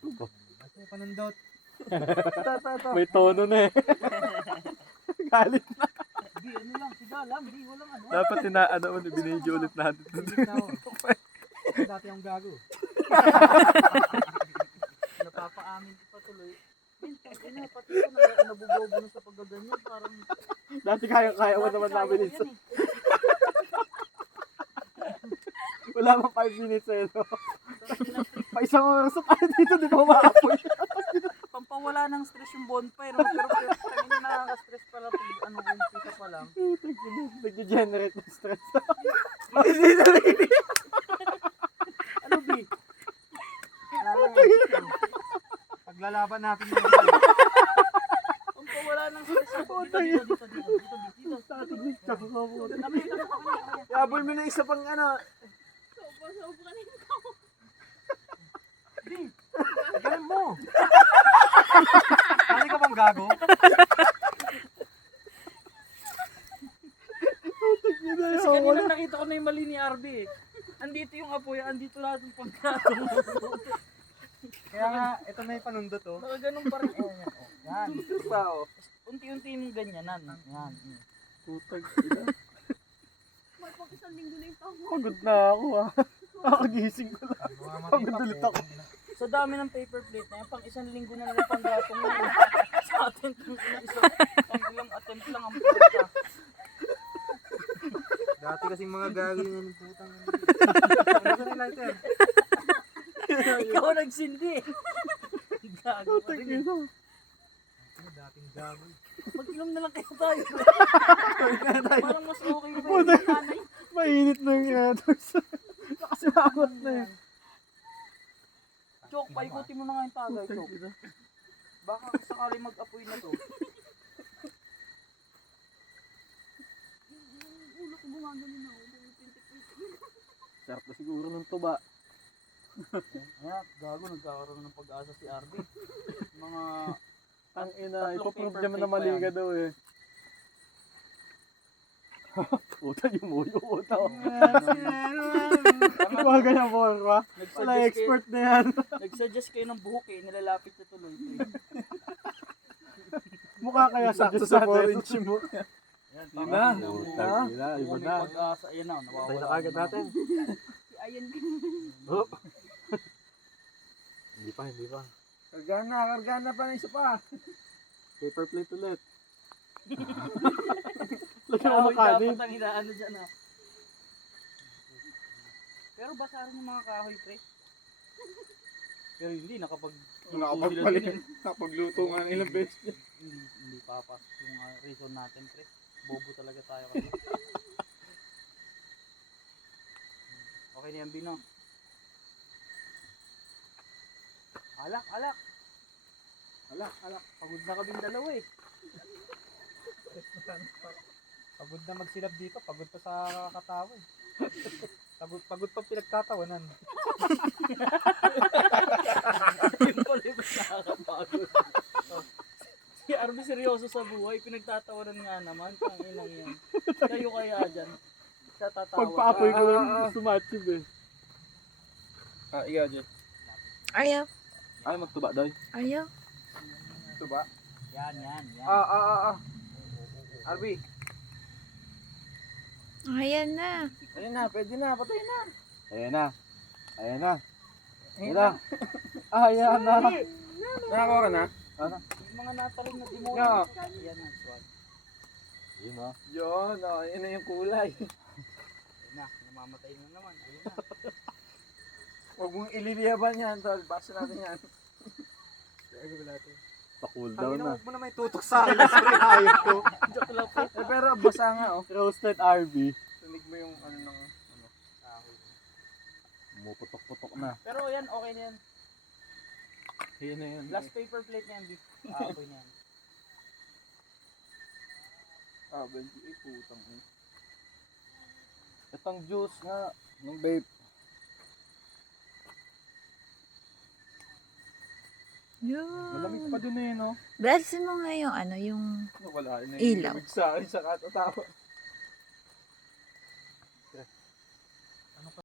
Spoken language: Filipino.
Kasi panundot. May tono na eh. Galit na. Di, ano lang, siga lang, di, walang ano. Dapat tinaano mo, binidyo ulit natin. Silip na ako. Ako dati ang gago. Napapaamin ko pa tuloy. Ina, pati ko nabubobo na sa paggaganyan, parang... Dati kaya mo naman namin yan isa. eh. Wala mang 5 minutes eh. No? Pa isang oras na tayo dito, di ba maapoy? Pampawala ng stress yung bonfire. Pero tangin na nakaka-stress pala pag ano, umpisa pa lang. Nag-generate ng stress. Ano, B? Paglalaban natin yung Pampawala ng stress ako. Dito. Yabol mo na isa pang ano. Galing mo! Ano ka bang gago? Kasi kanina nakita ko na yung mali ni RB eh. Andito yung apoy, andito lahat yung pagkatong. Kaya nga, ito na yung panundot oh. Baka ganun pa rin. Yan. Pa oh. Unti-unti mong ganyanan. Yan. Putag ina. Pagod na ako ah. Nakagising ko lang. Pagod ulit ako. Sa dami ng paper plate na yan, pang isang linggo na lang panggatong na yun. Sa atin, ang ilang attempt lang ang puta. Dati kasing mga gago yung anong putang. Ano ka na lighter? Ikaw nagsindi. Gago pa Putag rin eh. ina. Dating gago. Mag-inom na lang kayo tayo. Parang mas okay pa Puta. yung nanay. Mainit na yung redos. Nakasimakot na yun. Chok, paikutin mo na nga yung tagay, Putag Chok. ina. Baka sakali mag-apoy na to. Sarap na siguro ng tuba. Ayan, gago, nagkakaroon ng pag-asa si RB. Mga... Ang ina, Tatlong ipoprove paper niya plate na mali pa yan. ka daw eh. Puta yung muyo ko daw. Mga ganyan po ba? Wala expert na yan. Nag-suggest kayo ng buhok eh, nilalapit na tuloy. Mukha kaya sakto sa orange mo. Yan, Yun na. Putang Ina, iba may na. pag-asa. Ayan na, Tayo nawawala. na kagad natin. Ayan. Hindi pa. Kargana pa na isa pa. Paper plate ulit. Lagyan mo ng kanin. Dapat ang inaano dyan ah. Pero basaran yung mga kahoy, pre. Pero hindi, Nakapagluto nga ng ilang beses niya. Hindi papasok yung reason natin, pre. Bobo talaga tayo kasi. Okay na yan, Bino. Alak. Pagod na kaming dalawa eh. Pagod na magsilab dito, pagod pa sa kakatawa eh. Pagod pa pinagtatawanan. Yung pala yung nakakapagod. Si Arby seryoso sa buhay, pinagtatawanan nga naman. Tanginang yan. Kayo kaya dyan. Sa tatawa. Pagpaapoy ko lang sumachib eh. Ikaw dyan. Ayaw. Ay, magtuba daw. Ayaw. Tuba? Yan. Arby. Ayan na. Ayan na, pwede na, patay na. Ayan na. Ayan na. Ayan na. Nakakuha ka na? Ano? Yung mga natalong na demonyo. Yeah. Yan na, swag. Yun o. Yun o, yun na yung kulay. Ayun na, namamatay na naman. Ayun na. Huwag mong ililiyaban yan, tol. Basta natin yan. Pa-cool down na. Huwag mo na may tutok sa akin. Spray hayop ko. Joke lang po. Pero basa nga oh. Roasted RB. Tunig mo yung ano ng Kahoy. Muputok-putok na. Pero yan, okay na yan. Yun na yun. Last paper plate na yan, Vic. Aapoy na yan. Ah, 28 putang eh. Itong juice nga ng vape. Yun. Malamig pa din eh no. Bless mo nga yung ano, yung Wala na Ilaw. sa akin sa katatawa.